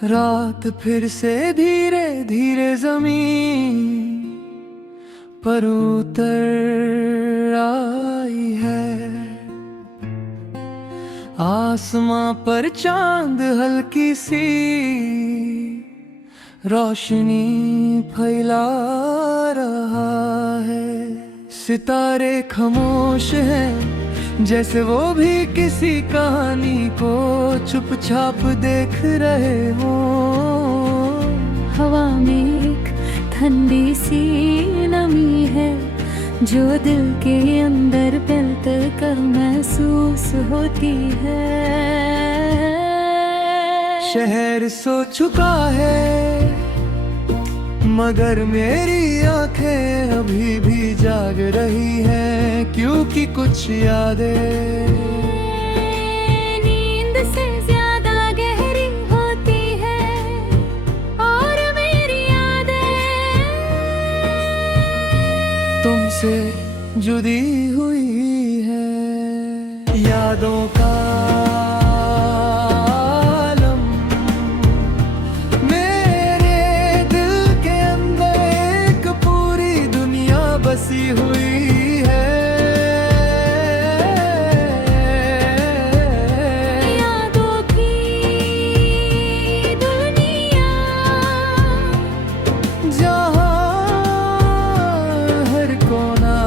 रात फिर से धीरे धीरे जमीन पर उतर आई है। आसमां पर चांद हल्की सी रोशनी फैला रहा है। सितारे खामोश हैं जैसे वो भी किसी कहानी को चुपचाप देख रहे हो। हवा में एक ठंडी सी नमी है जो दिल के अंदर पिलते कर महसूस होती है। शहर सो चुका है मगर मेरी आंखें अभी भी जाग रही हैं, क्योंकि कुछ यादें नींद से ज्यादा गहरी होती है और मेरी यादें तुमसे जुड़ी हुई है। यादों का आलम मेरे दिल के अंदर एक पूरी दुनिया बसी हुई है। यादों की दुनिया जहाँ हर कोना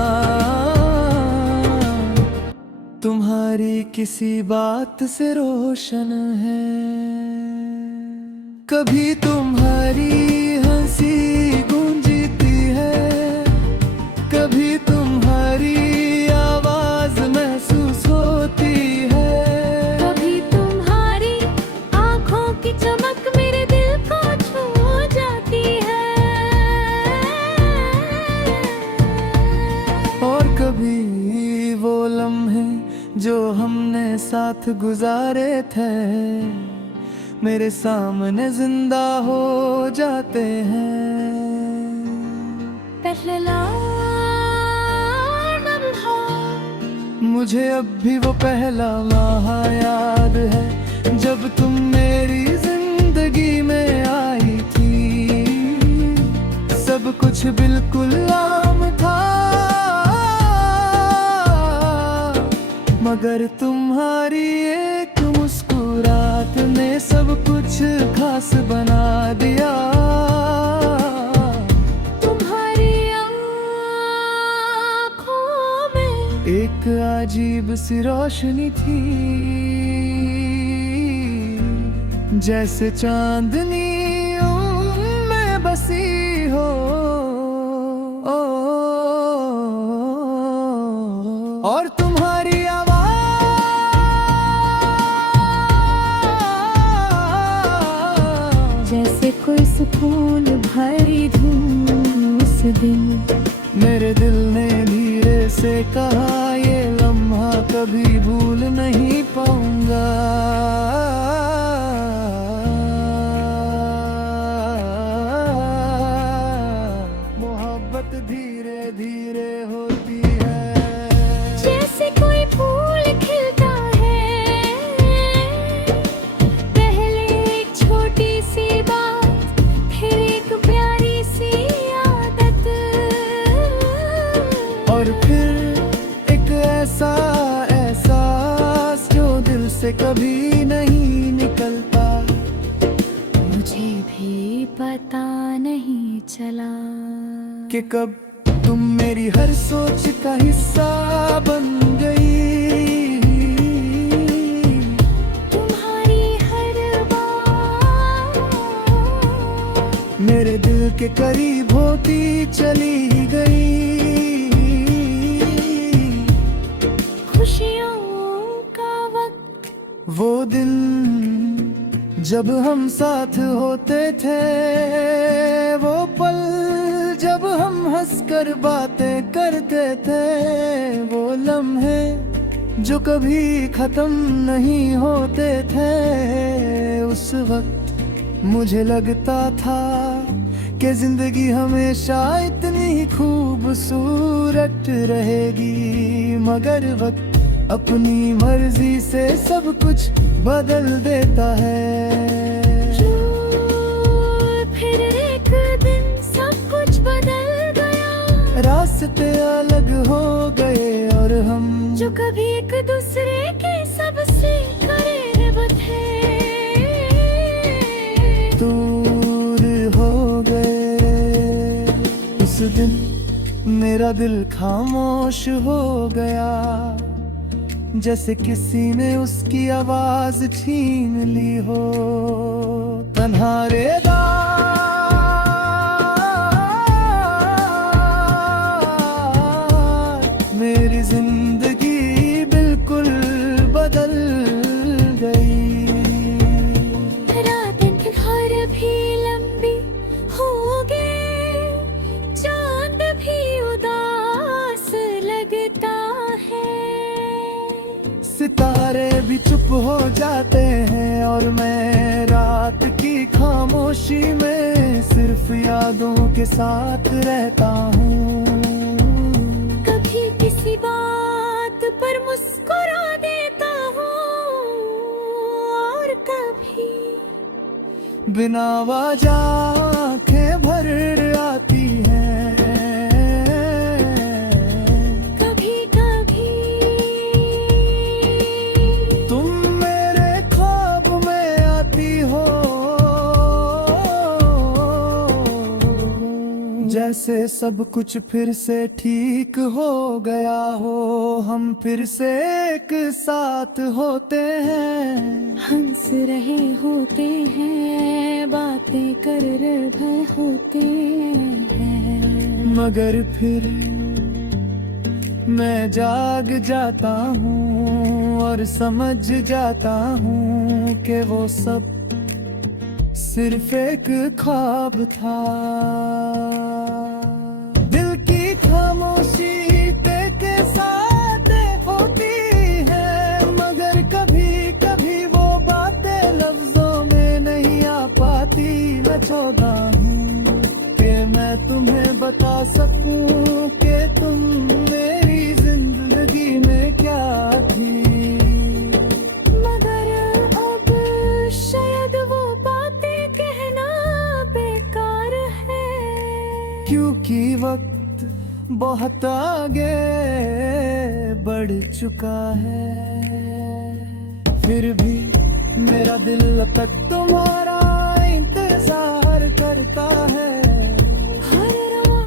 तुम्हारी किसी बात से रोशन है। कभी तुम्हारी हंसी गूंजती है, कभी तुम्हारी आवाज महसूस होती है। कभी तुम्हारी आँखों की चमक मेरे दिल को छू जाती है। और कभी वो लम्हे जो हमने साथ गुजारे थे मेरे सामने जिंदा हो जाते हैं। पहला लम्हा मुझे अब भी वो पहला लम्हा याद है जब तुम मेरी जिंदगी में आई थी। सब कुछ बिल्कुल आम था मगर तुम्हारी एक मुस्कुराहट ने सब कुछ खास बना दिया। तुम्हारी आँखों में एक अजीब सी रोशनी थी जैसे चांदनी में बसी हो। और तुम्हारी आवाज जैसे कोई सुकून भरी धूम उस दिन मेरे दिल ने धीरे से कहा ये लम्हा कभी भूल नहीं पाऊंगा। मोहब्बत धीरे धीरे होती है जैसे कोई फूल खिलता है। पहले एक छोटी सी बात फिर एक प्यारी सी आदत और फिर एक ऐसा एहसास जो दिल से कभी नहीं निकलता। मुझे भी पता नहीं चला कि कब तुम मेरी हर सोच का हिस्सा बन गई। तुम्हारी हर बात मेरे दिल के करीब होती चली गई। खुशियों का वक्त वो दिन जब हम साथ होते थे, वो पल जब हम हंसकर बातें करते थे, वो लम्हे जो कभी खत्म नहीं होते थे। उस वक्त मुझे लगता था कि जिंदगी हमेशा इतनी खूबसूरत रहेगी, मगर वक्त अपनी मर्जी से सब कुछ बदल देता है। फिर एक दिन सब कुछ बदल गया। रास्ते अलग हो गए और हम जो कभी एक दूसरे के सबसे करीब थे, दूर हो गए। उस दिन मेरा दिल खामोश हो गया, जैसे किसी ने उसकी आवाज छीन ली हो। तन्हा रेदा मेरी जिंदगी बिल्कुल बदल गई। रातें और भी लंबी हो गई, चांद भी उदास लगता है। सितारे भी चुप हो जाते हैं और मैं रात की खामोशी में सिर्फ यादों के साथ रहता हूँ। कभी किसी बात पर मुस्कुरा देता हूँ और कभी बिना वजह आंखें भर आती हैं। कभी कभी तुम मेरे ख्वाब में आती हो, जैसे सब कुछ फिर से ठीक हो गया हो। हम फिर से एक साथ होते हैं, हंस रहे होते हैं, बातें कर रहे होते हैं। मगर फिर मैं जाग जाता हूँ और समझ जाता हूँ कि वो सब सिर्फ एक ख्वाब था। दिल की खामोशी के साथ होती है, मगर कभी कभी वो बातें लफ्जों में नहीं आ पाती। मैं चाहता हूँ कि मैं तुम्हें बता सकूं कि तुम मेरी जिंदगी में क्या थी। मगर अब शायद वो बातें कहना बेकार है, क्योंकि वक्त बहुत आगे बढ़ चुका है। फिर भी मेरा दिल अब तक तुम्हारा इंतजार करता है। हर रवा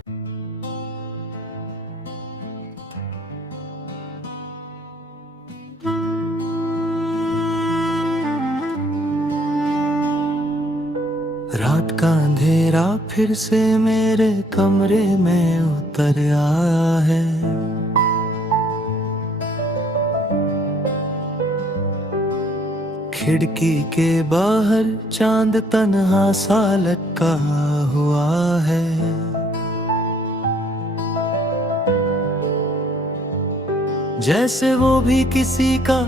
रात का अंधेरा फिर से मेरे कमरे में उतर आया है। खिड़की के बाहर चांद तन्हा सा लटका हुआ है। जैसे वो भी किसी का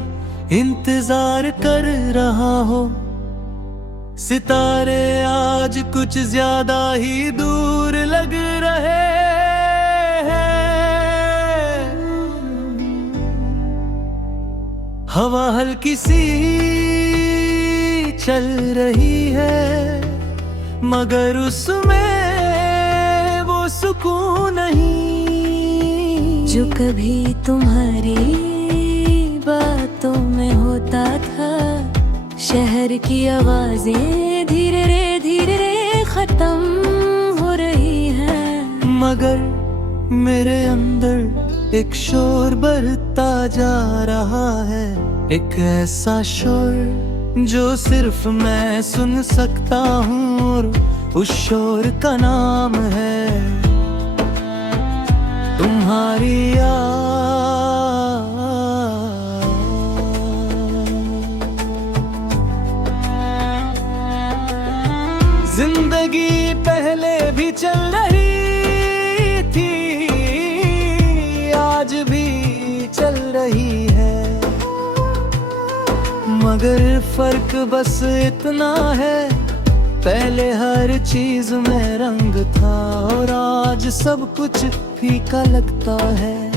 इंतजार कर रहा हो। सितारे आज कुछ ज्यादा ही दूर लग रहे हैं। हवा हल्की सी चल रही है, मगर उसमें वो सुकून नहीं जो कभी तुम्हारी बातों में होता था। शहर की आवाजें धीरे धीरे खत्म हो रही हैं, मगर मेरे अंदर एक शोर बढ़ता जा रहा है। एक ऐसा शोर जो सिर्फ मैं सुन सकता हूँ, और उस शोर का नाम है तुम्हारी याद। जिंदगी पहले भी चल रही थी, आज भी चल रही है, मगर फर्क बस इतना है, पहले हर चीज में रंग था और आज सब कुछ फीका लगता है।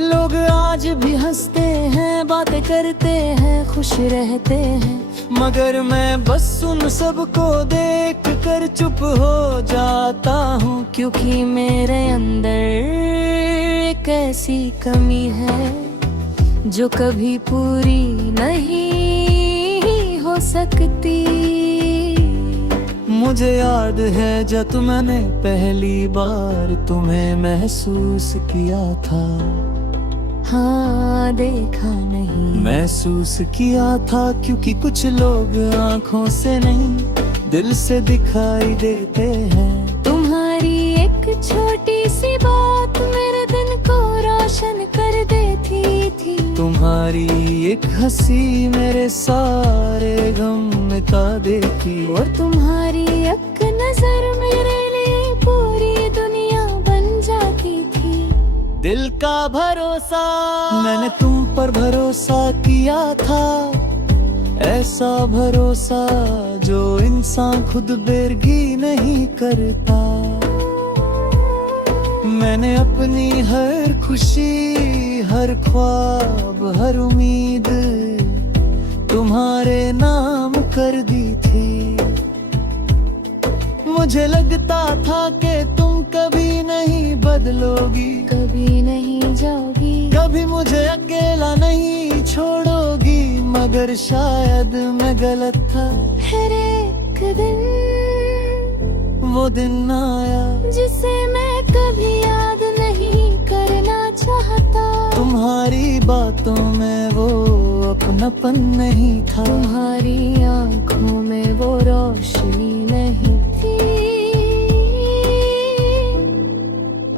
लोग आज भी हंसते हैं, बातें करते हैं, खुश रहते हैं, मगर मैं बस उन सबको देख कर चुप हो जाता हूँ, क्योंकि मेरे अंदर एक ऐसी कमी है जो कभी पूरी नहीं हो सकती। मुझे याद है जब मैंने पहली बार तुम्हें महसूस किया था। हाँ, देखा नहीं, महसूस किया था, क्योंकि कुछ लोग आंखों से नहीं दिल से दिखाई देते हैं। तुम्हारी एक छोटी सी बात मेरे दिन को रोशन कर देती थी। तुम्हारी एक हंसी मेरे सारे गम मिटा देती। और तुम्हारी एक नजर मेरे लिए पूरी दुनिया बन जाती थी। दिल का भरोसा, मैंने तुम पर भरोसा किया था, ऐसा भरोसा जो इंसान खुद बेरगी नहीं करता। मैंने अपनी हर खुशी, हर ख्वाब, हर उम्मीद तुम्हारे नाम कर दी थी। मुझे लगता था कि तुम कभी नहीं बदलोगी, कभी नहीं जाओगी, कभी मुझे अकेला नहीं छोड़ोगी, मगर शायद मैं गलत था। हर एक दिन वो दिन आया जिसे मैं कभी याद नहीं करना चाहता। तुम्हारी बातों में वो अपनापन नहीं था। तुम्हारी आंखों में वो रोशनी नहीं थी।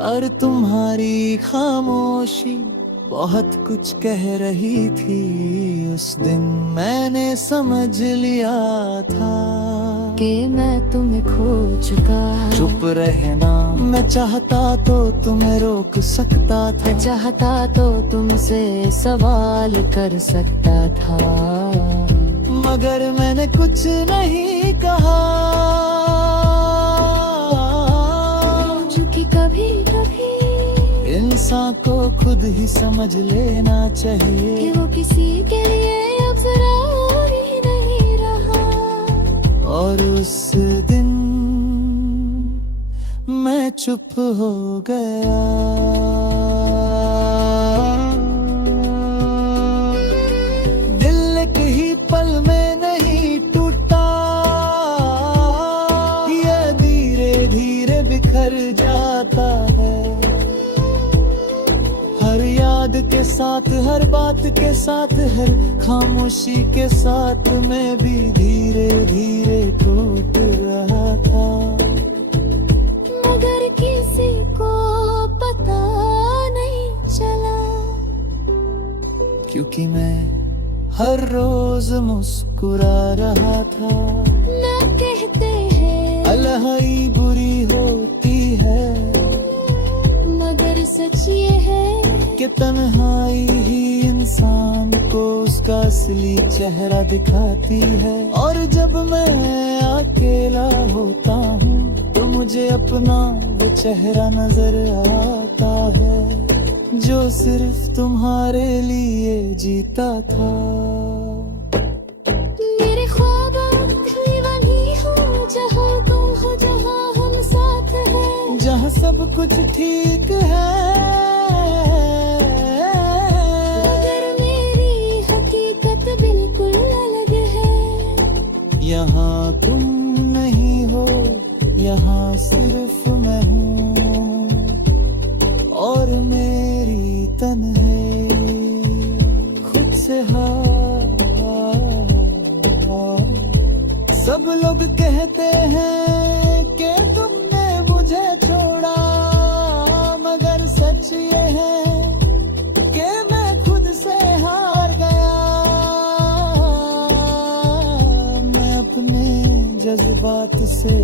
और तुम्हारी खामोशी बहुत कुछ कह रही थी। उस दिन मैंने समझ लिया था कि मैं तुम्हें खो चुका। चुप रहना मैं चाहता तो तुम्हें रोक सकता था। चाहता तो तुमसे सवाल कर सकता था, मगर मैंने कुछ नहीं कहा, क्योंकि कभी कभी इंसान को खुद ही समझ लेना चाहिए कि वो किसी के लिए अब जरूरी नहीं रहा। और उस दिन मैं चुप हो गया। दिल एक ही पल में नहीं टूटा, ये धीरे धीरे बिखर जाता है। हर याद के साथ, हर बात के साथ, हर खामोशी के साथ मैं भी धीरे धीरे टूट रहा था। मगर किसी को पता नहीं चला, क्योंकि मैं हर रोज मुस्कुरा रहा था। ना कहते हैं अलहई बुरी होती है, मगर सच ये है कि तन्हाई ही इंसान को उसका असली चेहरा दिखाती है। और जब मैं अकेला होता हूँ तो मुझे अपना वो चेहरा नजर आता है जो सिर्फ तुम्हारे लिए जीता था। मेरे ख्वाबों में वही हो जहाँ तुम हो, जहाँ हम साथ हैं, जहाँ सब कुछ ठीक है, मगर मेरी हकीकत बिल्कुल अलग है। यहाँ तुम नहीं हो, यहाँ सिर्फ मैं हूँ और मेरी तन्हाई खुद से सब लोग कहते हैं कि तुमने मुझे छोड़ा, मगर सच ये है कि मैं खुद से हार गया। मैं अपने जज्बात से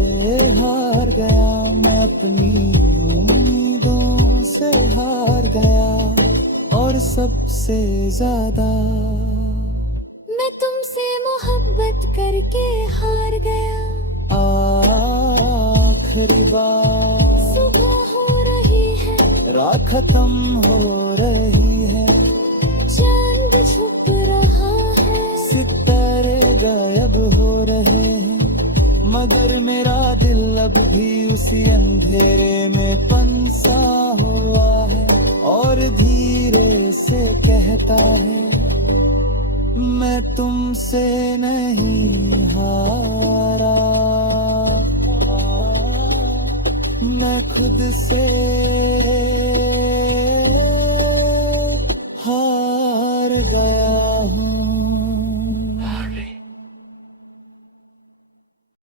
हार गया, मैं अपनी उम्मीदों से हार गया, और सबसे ज्यादा मैं तुमसे मोहब्बत करके हार गया। आखिरी बार सुबह हो रही है, रात खत्म हो रही है, चांद छुप रहा है, सितारे गायब रहे हैं, मगर मेरा दिल अब भी उसी अंधेरे में पंसा हुआ है और धीरे से कहता है मैं तुमसे नहीं हारा, मैं खुद से हार गया।